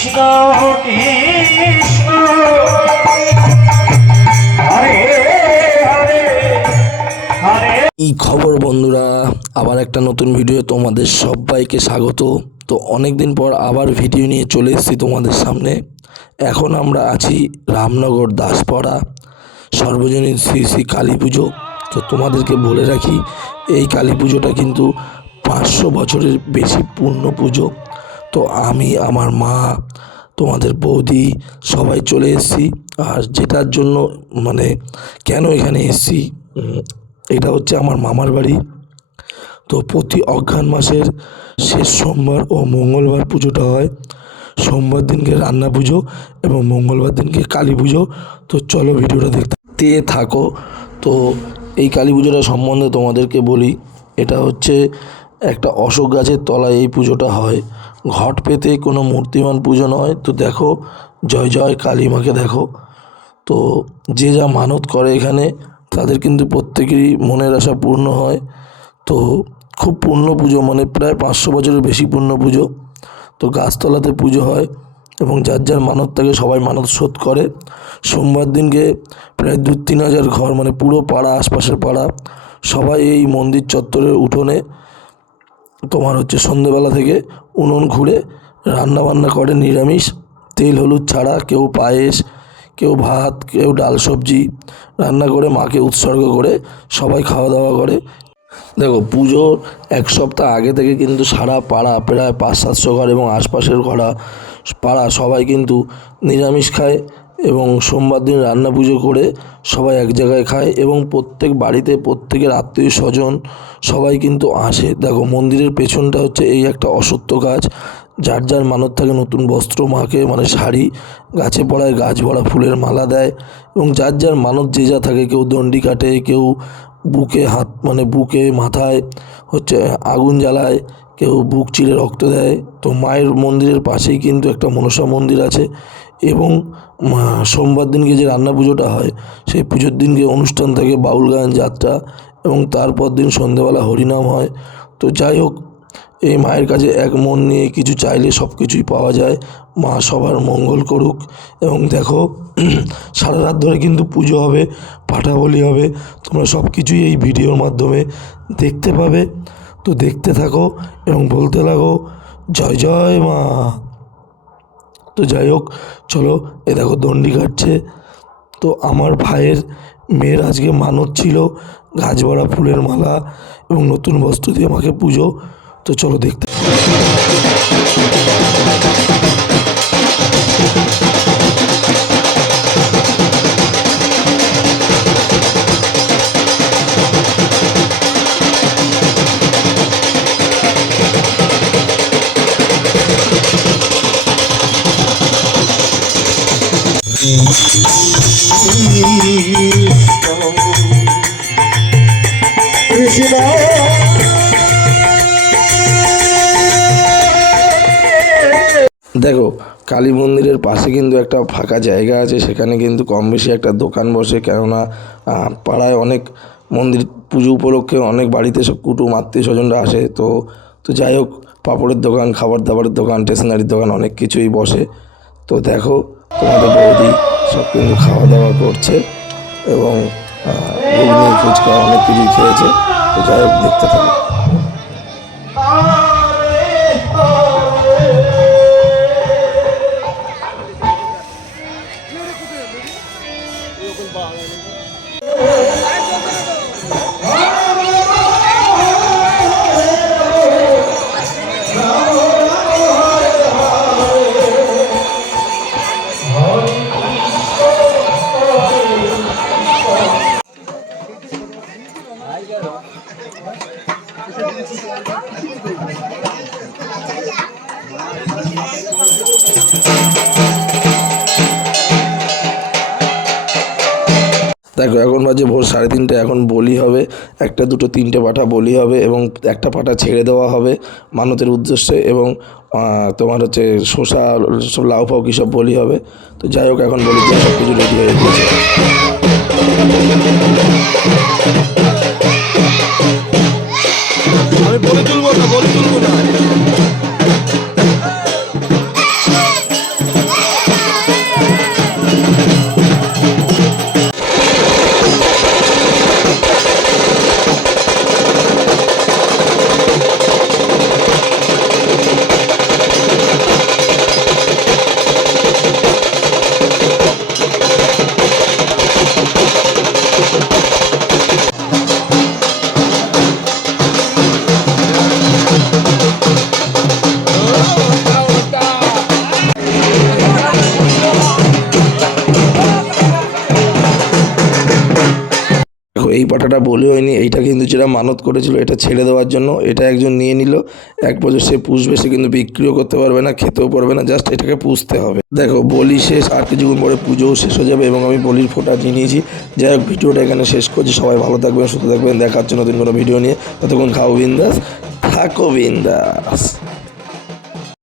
কৃষ্ণ কৃষ্ণ হরে হরে হরে। এই খবর বন্ধুরা, আবার একটা নতুন ভিডিও তোমাদের সবাইকে স্বাগত। তো অনেক দিন পর আবার ভিডিও নিয়ে চলে এসেছি তোমাদের সামনে। এখন আমরা আছি রামনগর দাসপাড়া সর্বজনীন শ্রী শ্রী কালী পুজো। তো তোমাদেরকে বলে রাখি, এই কালী পুজোটা কিন্তু 500 বছরের বেশি পূর্ণ পুজো। তো আমি, আমার মা, তোমাদের বৌদি সবাই চলে এসেছি। আর যেটার জন্য কেন এখানে এসেছি, এটা হচ্ছে আমার মামার বাড়ি। তো প্রতি অঘ্রাণ মাসের শেষ সোমবার ও মঙ্গলবার পুজোটা হয়। সোমবার দিনকে রান্না পুজো এবং মঙ্গলবার দিনকে কালী পুজো। তো চলো ভিডিওটা দেখতে থাকো। তো এই কালী পুজোটা সম্বন্ধে তোমাদেরকে বলি। এটা হচ্ছে একটা অশোক গাছের তলায় এই পুজোটা হয়। ঘট পেতে কোনো মূর্তিমান পুজো নয়। তো দেখো, জয় জয় কালী মাকে দেখো। তো যে যা মানত করে এখানে, তাদের কিন্তু প্রত্যেকেরই মনের আশা পূর্ণ হয়। তো খুব পূর্ণ পুজো, প্রায় 500 বছরের বেশি পূর্ণ পুজো। তো গাছতলাতে পুজো হয় এবং যার যার মানত থাকে সবাই মানত শোধ করে। সোমবার দিনকে প্রায় 2-3 হাজার ঘর, পুরো পাড়া, আশপাশের পাড়া সবাই এই মন্দির চত্বরের উঠোনে তোমার হচ্ছে সন্ধেবেলা থেকে উনুন ঘুরে রান্না বান্না করে নিরামিষ, তেল হলুদ ছাড়া। কেউ পায়েস, কেউ ভাত, কেউ ডাল সবজি রান্না করে মাকে উৎসর্গ করে সবাই খাওয়া দাওয়া করে। দেখো, পুজোর 1 সপ্তাহ আগে থেকে কিন্তু সারা পাড়া, প্রায় 500-700 ঘর এবং আশপাশের পাড়া সবাই কিন্তু নিরামিষ খায় এবং সোমবার দিন রান্না পুজো করে সবাই এক জায়গায় খায় এবং প্রত্যেক বাড়িতে প্রত্যেকের আত্মীয় স্বজন সবাই কিন্তু আসে। দেখো, মন্দিরের পেছনটা হচ্ছে এই একটা অশ্বত্থ গাছ। যার যার মানত থাকে নতুন বস্ত্র মাকে, শাড়ি, গাছে পড়ায় গাছ ভরা ফুলের মালা দেয় এবং যার যার মানত যে যা থাকে, কেউ দণ্ডি কাটে, কেউ বুকে হাত, বুকে মাথায় হচ্ছে আগুন জ্বালায়, কেউ বুক চিরে রক্ত দেয়। তো মায়ের মন্দিরের পাশেই কিন্তু একটা মনসা মন্দির আছে এবং সোমবার দিনকে যে রান্না পুজোটা হয়, সেই পুজোর দিনকে অনুষ্ঠান থাকে, বাউল গান, যাত্রা এবং তারপর দিন সন্ধ্যেবেলা হরিনাম হয়। তো যাই হোক, এই মায়ের কাছে এক মন নিয়ে কিছু চাইলে সব কিছুই পাওয়া যায়। মা সবার মঙ্গল করুক। এবং দেখো, সারা রাত ধরে কিন্তু পুজো হবে, পাঠা বলি হবে। তোমরা সব কিছুই এই ভিডিওর মাধ্যমে দেখতে পাবে। তো দেখতে থাকো এবং বলতে লাগো, জয় জয় মা। তো যাই হোক, চলো। এ দেখো, দণ্ডি কাটছে। তো আমার ভাইয়ের মেয়ের আজকে মানত ছিল গাছ ভরা ফুলের মালা এবং নতুন বস্ত্র দিয়ে মাকে পুজো। তো চলো দেখতে। দেখো, কালী মন্দিরের পাশে কিন্তু একটা ফাঁকা জায়গা আছে, সেখানে কিন্তু কম বেশি একটা দোকান বসে। কেননা পাড়ায় অনেক মন্দির পুজো উপলক্ষে অনেক বাড়িতে সব কুটুম আত্মীয় স্বজনরা আসে। তো যাই হোক, পাঁপড়ের দোকান, খাবার দাবারের দোকান, স্টেশনারির দোকান অনেক কিছুই বসে। তো দেখো, তোমাদের বৌদি সব কিন্তু খাওয়া দাওয়া করছে এবং ঘুগনি, ফুচকা অনেক কিছুই খেয়েছে। তো যাই হোক, দেখতে থাকো। দেখো, এখন বাজে ভোর 3:30। এখন বলি হবে, 1, 2, 3টে পাঠা বলি হবে এবং একটা পাঠা ছেড়ে দেওয়া হবে মানতের উদ্দেশ্যে। এবং তোমার হচ্ছে শসা, লাউ ফাউ কী সব বলি হবে। তো যাই হোক, এখন বলি সব কিছু রেডি হয়ে গেছে। আমি বলে তুলবো না, বলে তুলবো না। ফোঁটাটা বলে হয়নি। এইটা কিন্তু যেটা মানত করেছিল এটা ছেড়ে দেওয়ার জন্য, এটা একজন নিয়ে নিল। এক বছর সে পুষবে, সে কিন্তু বিক্রিও করতে পারবে না, খেতেও পারবে না, জাস্ট এটাকে পুষতে হবে। দেখো বলি শেষ, আর কিছুক্ষণ পরে পুজোও শেষ হয়ে যাবে এবং আমি বলির ফোঁটা নিয়ে নিয়েছি। যাই হোক, ভিডিওটা এখানে শেষ করছি। সবাই ভালো থাকবেন, সুস্থ থাকবেন, দেখা হচ্ছে নতুন কোনো ভিডিও নিয়ে। ততক্ষণ খাও বিন্দাস, থাকো বিন্দাস।